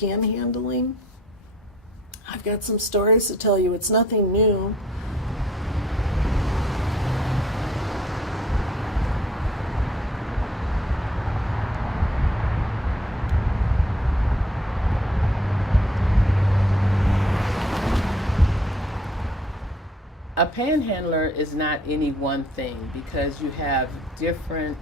panhandling, I've got some stories to tell you. It's nothing new. A panhandler is not any one thing, because you have different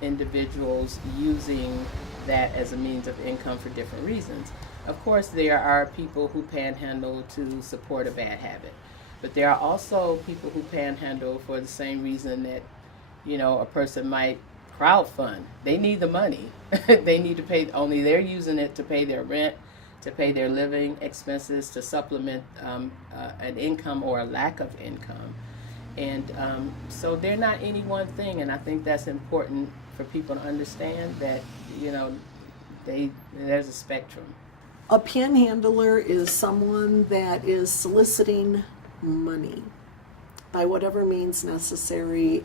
individuals using that as a means of income for different reasons. Of course, there are people who panhandle to support a bad habit, but there are also people who panhandle for the same reason that, a person might crowdfund. They need the money. They need to pay, only they're using it to pay their rent, to pay their living expenses, to supplement an income or a lack of income. And so they're not any one thing, and I think that's important for people to understand that, there's a spectrum. A panhandler is someone that is soliciting money by whatever means necessary.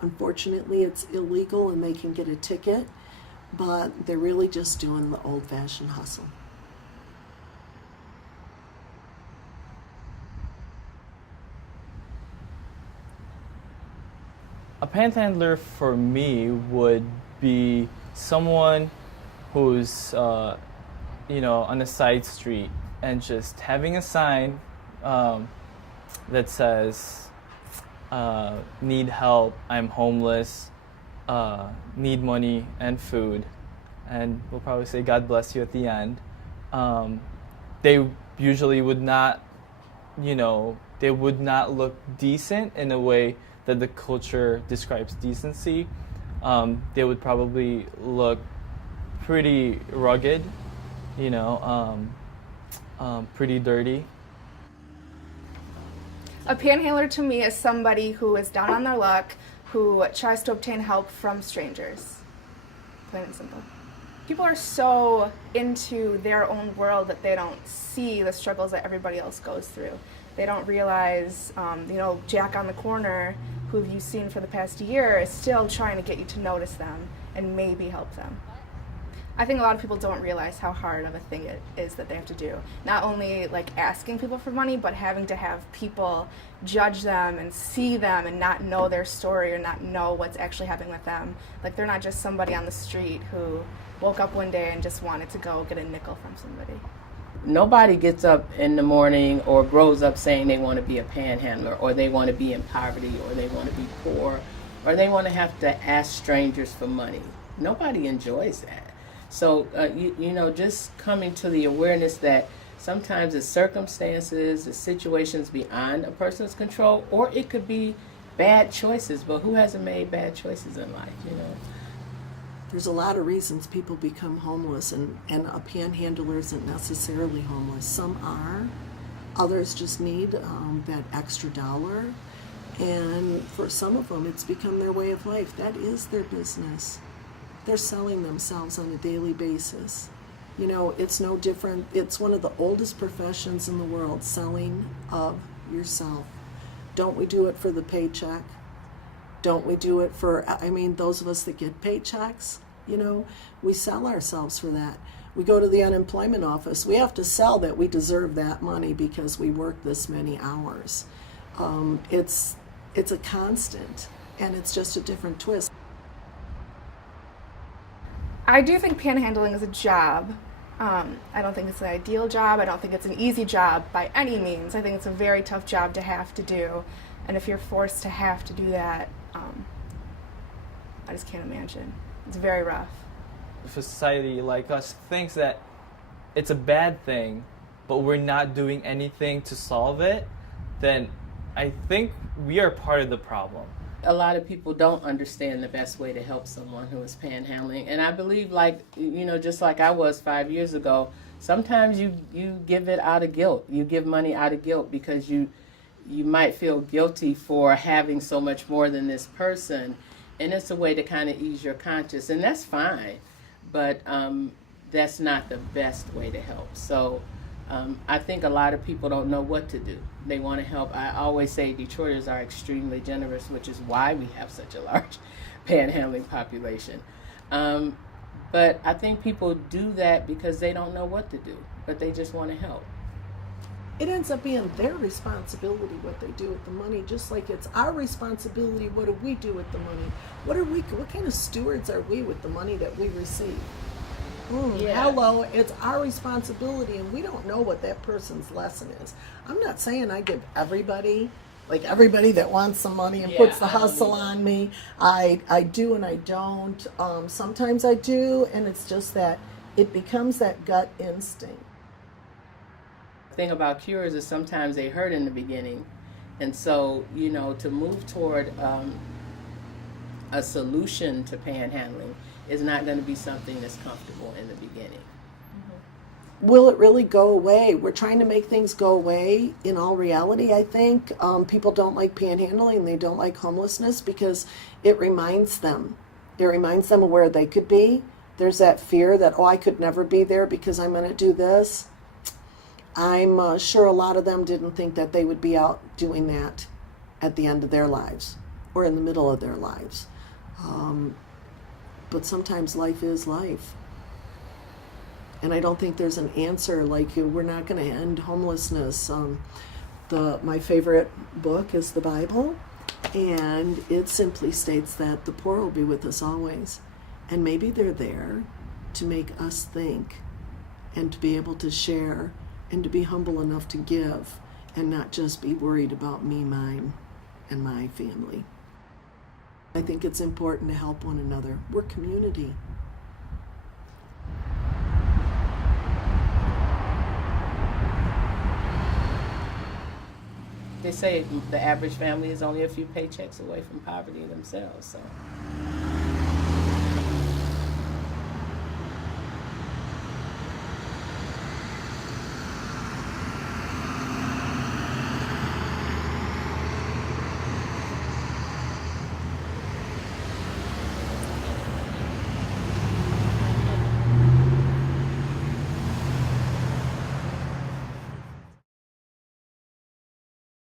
Unfortunately, it's illegal and they can get a ticket, but they're really just doing the old-fashioned hustle. A panhandler for me would be someone who's, on a side street and just having a sign that says, need help, I'm homeless, need money and food, and we'll probably say God bless you at the end. They usually would not, they would not look decent in a way that the culture describes decency. They would probably look pretty rugged, pretty dirty. A panhandler to me is somebody who is down on their luck, who tries to obtain help from strangers. Plain and simple. People are so into their own world that they don't see the struggles that everybody else goes through. They don't realize, Jack on the corner, who you've seen for the past year, is still trying to get you to notice them and maybe help them. I think a lot of people don't realize how hard of a thing it is that they have to do. Not only asking people for money, but having to have people judge them and see them and not know their story or not know what's actually happening with them. They're not just somebody on the street who woke up one day and just wanted to go get a nickel from somebody. Nobody gets up in the morning or grows up saying they want to be a panhandler, or they want to be in poverty, or they want to be poor, or they want to have to ask strangers for money. Nobody enjoys that. So, just coming to the awareness that sometimes it's circumstances, it's situations beyond a person's control, or it could be bad choices. But who hasn't made bad choices in life, There's a lot of reasons people become homeless, and a panhandler isn't necessarily homeless. Some are. Others just need that extra dollar. And for some of them, it's become their way of life. That is their business. They're selling themselves on a daily basis. It's no different. It's one of the oldest professions in the world, selling of yourself. Don't we do it for the paycheck? Don't we do it for, those of us that get paychecks, we sell ourselves for that. We go to the unemployment office. We have to sell that we deserve that money because we work this many hours. It's a constant, and it's just a different twist. I do think panhandling is a job. I don't think it's an ideal job. I don't think it's an easy job by any means. I think it's a very tough job to have to do. And if you're forced to have to do that, I just can't imagine. It's very rough. If a society like us thinks that it's a bad thing, but we're not doing anything to solve it, then I think we are part of the problem. A lot of people don't understand the best way to help someone who is panhandling. And I believe, just like I was 5 years ago, sometimes you give it out of guilt. You give money out of guilt because you might feel guilty for having so much more than this person. And it's a way to kind of ease your conscience. And that's fine. But that's not the best way to help. So I think a lot of people don't know what to do. They want to help. I always say Detroiters are extremely generous, which is why we have such a large panhandling population. But I think people do that because they don't know what to do, but they just want to help. It ends up being their responsibility what they do with the money, just like it's our responsibility what do we do with the money. What kind of stewards are we with the money that we receive? Yeah. Hello, it's our responsibility, and we don't know what that person's lesson is. I'm not saying I give everybody that wants some money and Yeah, puts the I don't hustle either. on me. I do and I don't. Sometimes I do, and it's just that it becomes that gut instinct. The thing about cures is sometimes they hurt in the beginning. And so, to move toward a solution to panhandling is not going to be something that's comfortable in the beginning. Will it really go away? We're trying to make things go away. In all reality, I think people don't like panhandling. They don't like homelessness because it reminds them. It reminds them of where they could be. There's that fear that, I could never be there because I'm going to do this. I'm sure a lot of them didn't think that they would be out doing that at the end of their lives or in the middle of their lives. But sometimes life is life. And I don't think there's an answer like we're not going to end homelessness. My favorite book is the Bible, and it simply states that the poor will be with us always. And maybe they're there to make us think and to be able to share and to be humble enough to give and not just be worried about me, mine, and my family. I think it's important to help one another. We're community. They say the average family is only a few paychecks away from poverty themselves. So